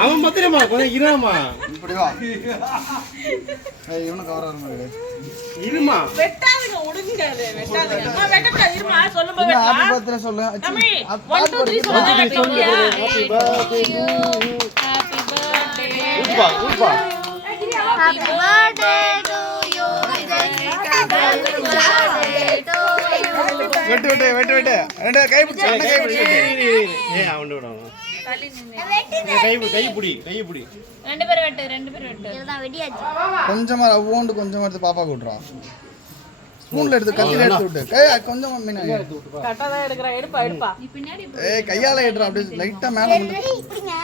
அவன் பத்திரமா கொஞ்சம் இருமா இப்படி வா இவனுக்கு வர இருமா வெட்டாதுங்க ஒடுங்காது வெட்டாதுங்க அம்மா வெட்டக்கூடாது இருமா சொல்லும்போது வெட்டா ஹாப்பி பர்த்டே சொல்லு அம்மி 1 2 3 சொல்லுங்க வெட்டியா ஹாப்பி பர்த்டே ஹாப்பி பர்த்டே உட்பா உட்பா Happy birthday to you. வெட்டு வெட்டு வெட்டு வெட்டு ரெண்டு கை பிடிச்சு கை பிடிச்சு ஏய் அவன் விட கை புடி ரெண்டு பேர் வெட்டு இதுதான் வெடியாச்சு. கொஞ்சமா ரவ்வோண்டு கொஞ்சமா எடுத்து பாப்பா கூட்டுறா ஸ்பூன்ல எடுத்து கத்தில எடுத்து விட்டு கை கொஞ்சமா மீனா கரெக்ட்டா தான் எடுக்கறா எடுப்பா நீ பின்னாடி ஏய் கையால எடுறா அப்படியே லைட்டா மேல கொண்டு இப்படிங்க.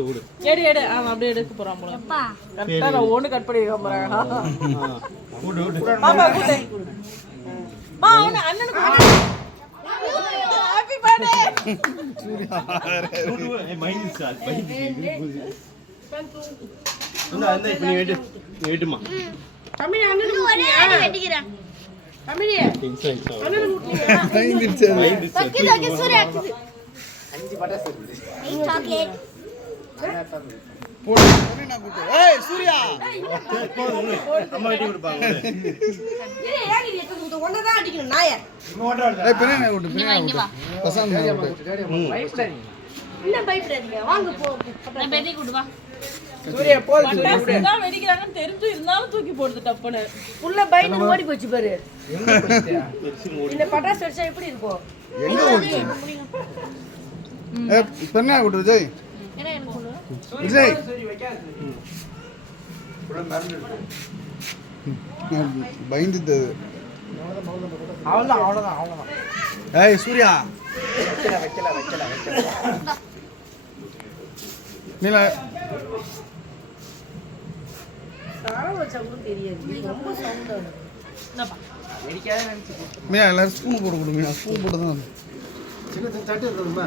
குடு எடு அவன் அப்படியே எடுக்க போறான் போல அப்பா. கரெக்ட்டா நான் ஓண்டு கட் பண்ணி வைக்க போறேன் குடு பாப்பா கூட்டு மா அவன அண்ணனுக்கு ஹாப்பி பர்த்டே ஏய் மைண்ட் ஸ்டார்ட் அந்த இப்படி வெட்டுமா தமிழ் அண்ணனுக்கு ஒரே அடி வெட்டிக்கிறேன். தமிழ் அண்ணனுக்கு கைந்திருச்சு தக்கி சூர்யா அடிக்குது. 5 பட்டாசு இருக்குது. 8 சாக்லேட். போடு மீனா கூட்டு ஏய் சூர்யா அம்மா வெட்டி கொடுப்பாங்க ஏடி எடுத்து ஒண்ணதான் அடிக்கணும் நாய ஏய் பிரியாணி கூட்டு பிரியாணி கூட்டு பசங்க கூட்டு என்ன பயப்படாதீங்க வாங்க போ நான் பெரிய கூடு வா சூர்யா போடு பட்டாசு தான் வெடிக்கறாங்கன்னு தெரிஞ்சு இருந்தாலும் தூக்கி போடுது டப்பன புள்ள பயந்து ஓடி போச்சு பாரு இந்த பட்டாசு வெடிச்சா எப்படி இருக்கும் எங்க ஓடுச்சு ஏய் பிரியாணி கூட்டு விஜய் என்ன எனக்கு சொல்லு விஜய் பயந்துது அவ்வளவுதான் ஏய் சூர்யா வைக்கல மீனா சாரம் வச்சா கூட தெரியாது ரொம்ப சவுண்ட் ஆகுது என்னப்பா மீனா எல்லாரும் ஸ்பூன் போட்டு கொடு மீனா ஸ்பூன் போட்டு தான் சின்ன சட்டி இருக்குமா